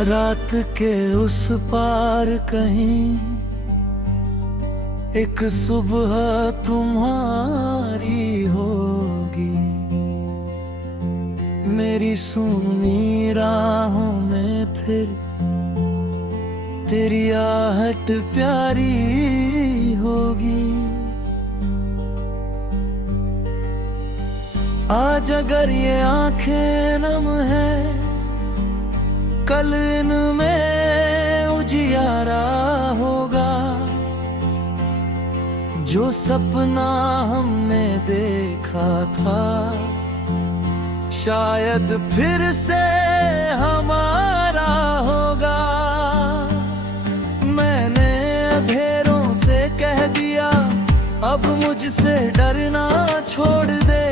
रात के उस पार कहीं एक सुबह तुम्हारी होगी। मेरी सुनी राहों में फिर तेरी आहट प्यारी होगी। आज अगर ये आंखें नम है, कल इनमें उजियारा होगा। जो सपना हमने देखा था शायद फिर से हमारा होगा। मैंने अंधेरों से कह दिया अब मुझसे डरना छोड़ दे।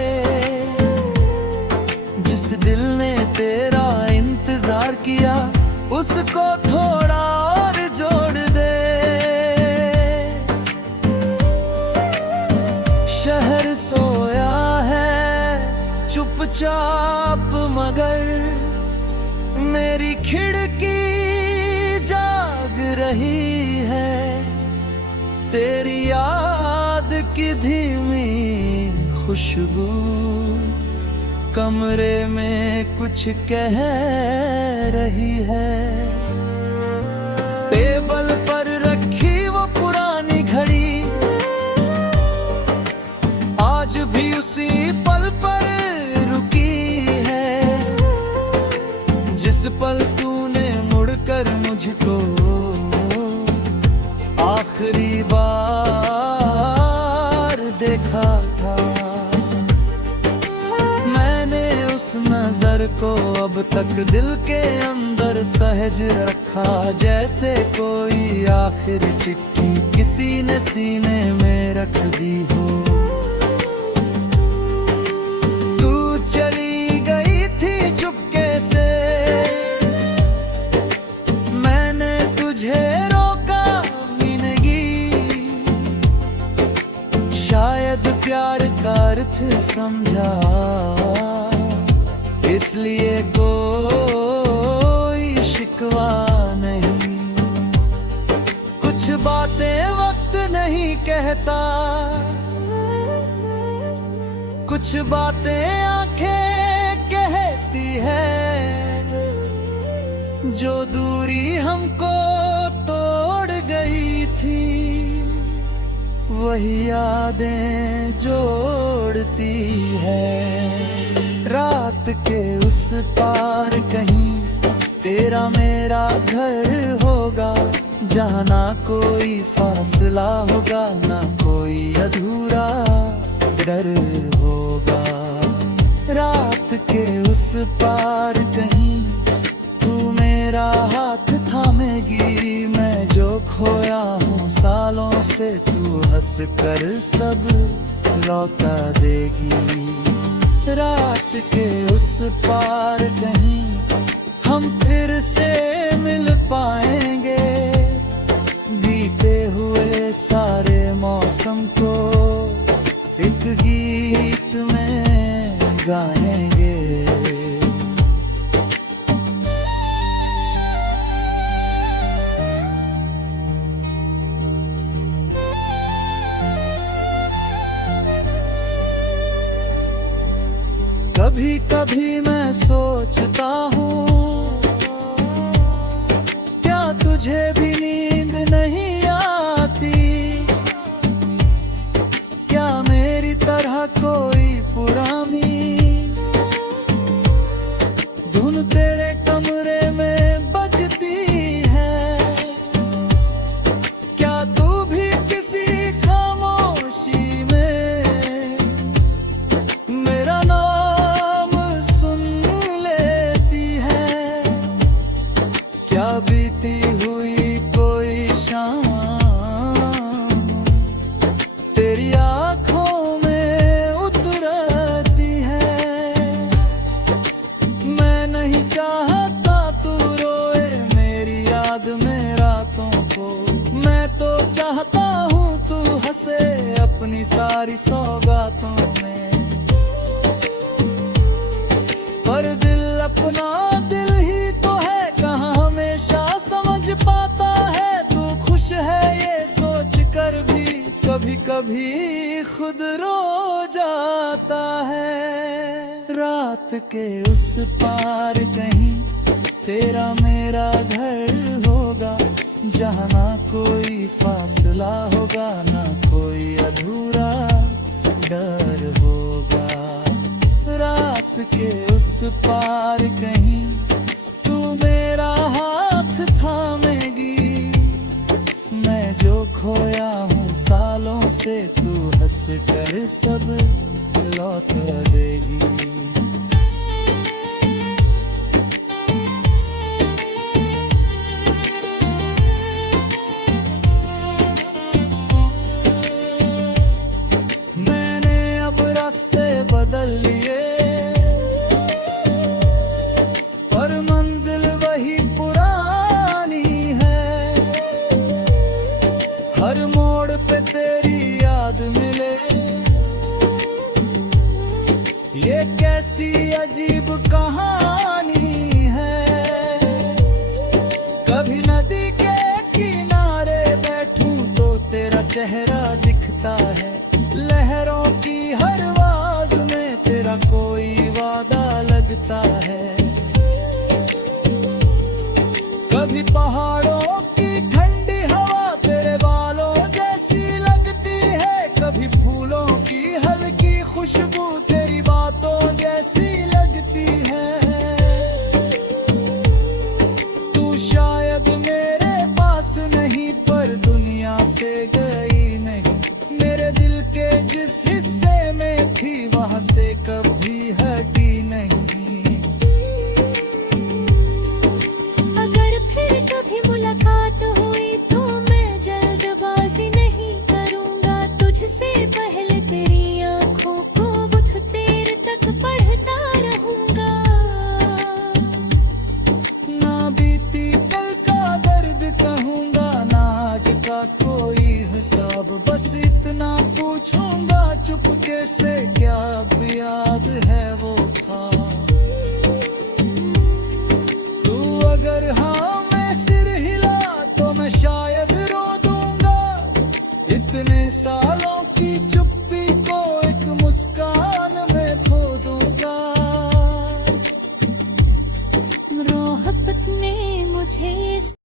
जिस दिल ने तेरा इंतजार किया उसको थोड़ा और जोड़ दे। शहर सोया है चुपचाप मगर मेरी खिड़की जाग रही है। तेरी याद की धीमी खुशबू कमरे में कुछ कह रही है। टेबल पर रखी वो पुरानी घड़ी आज भी उसी पल पर रुकी है। जिस पल तूने मुड़कर मुझको आखिरी बार देखा था। नजर को अब तक दिल के अंदर सहज रखा। जैसे कोई आखिरी चिट्ठी किसी ने सीने में रख दी हो। तू चली गई थी चुपके से, मैंने तुझे रोका भी नहीं। शायद प्यार का अर्थ समझा इसलिए कोई शिकवा नहीं। कुछ बातें वक्त नहीं कहता, कुछ बातें आंखें कहती है। जो दूरी हमको तोड़ गई थी वही यादें जोड़ती है। रात के उस पार कहीं तेरा मेरा घर होगा। जहाँ ना कोई फासला होगा ना कोई अधूरा डर होगा। रात के उस पार कहीं तू मेरा हाथ थामेगी। मैं जो खोया हूँ सालों से तू हंस कर सब लौटा देगी। रात के उस पार कहीं हम फिर से मिल पाएंगे। बीते हुए सारे मौसम को एक गीत में गाएंगे। कभी कभी मैं सोचता हूँ क्या तुझे भी नींद नहीं आती। क्या मेरी तरह कोई पुरानी धुन तेरे कमरे में बजती है। क्या तू भी किसी खामोशी में मेरा बीती हुई कोई शाम तेरी आँखों में उतरती है। मैं नहीं चाहता तू रोए मेरी याद में रातों को। मैं तो चाहता हूँ तू हंसे अपनी सारी सौगातों में। पर दिल अपना दिल ही तो है कहाँ हमें कभी खुद रो जाता है। रात के उस पार कहीं तेरा मेरा घर होगा, जहाँ ना कोई फासला होगा, ना कोई अधूरा डर होगा। रात के उस पार कहीं तू मेरा हाथ थामेगी, मैं जो खोया हूँ सालों से तू हंस कर सब लौटा देगी। रास्ते बदल लिए पर मंजिल वही पुरानी है। हर मोड़ पे तेरी याद मिले, ये कैसी अजीब कहानी है। कभी नदी के किनारे बैठूं तो तेरा चेहरा दिखता है, लहरों की हर आवाज में तेरा कोई वादा लगता है। कभी पहाड़ों की ठंड